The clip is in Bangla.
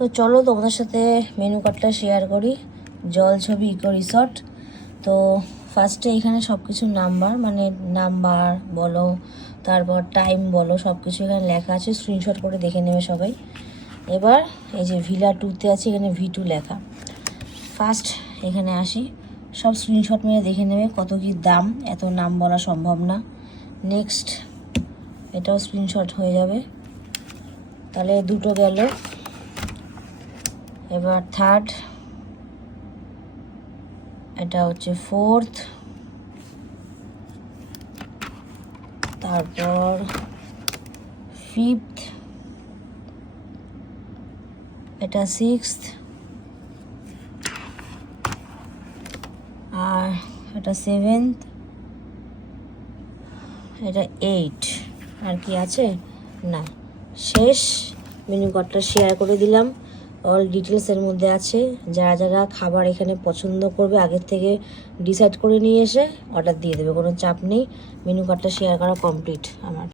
তো চলো তোমাদের সাথে মেনু কার্ডটা শেয়ার করি। জলছবি ইকো রিসর্ট। তো ফার্স্টে এখানে সব কিছুর নাম্বার, মানে নাম্বার বলো, তারপর টাইম বলো, সব কিছু এখানে লেখা আছে, স্ক্রিনশট করে দেখে নেবে সবাই। এবার এই যে ভিলা 2তে আছে, এখানে V2 লেখা। ফার্স্ট এখানে আসি, সব স্ক্রিনশট মেরে দেখে নেবে কত কি দাম, এত নাম বলা সম্ভব না। নেক্সট এটাও স্ক্রিনশট হয়ে যাবে, তাহলে দুটো গেল। এবার থার্ড, এটা হচ্ছে ফোর্থ, তারপর ফিফথ, এটা সিক্সথ, আর এটা সেভেন্থ, এটা 8। আর কি আছে না, শেষ। মেনু কার্ডটা শেয়ার করে দিলাম, অল ডিটেলসের মধ্যে আছে। যারা যারা খাবার এখানে পছন্দ করবে আগের থেকে ডিসাইড করে নিয়ে এসে অর্ডার দিয়ে দেবে, কোনো চাপ নেই। মেনু কার্ডটা শেয়ার করা কমপ্লিট আমার।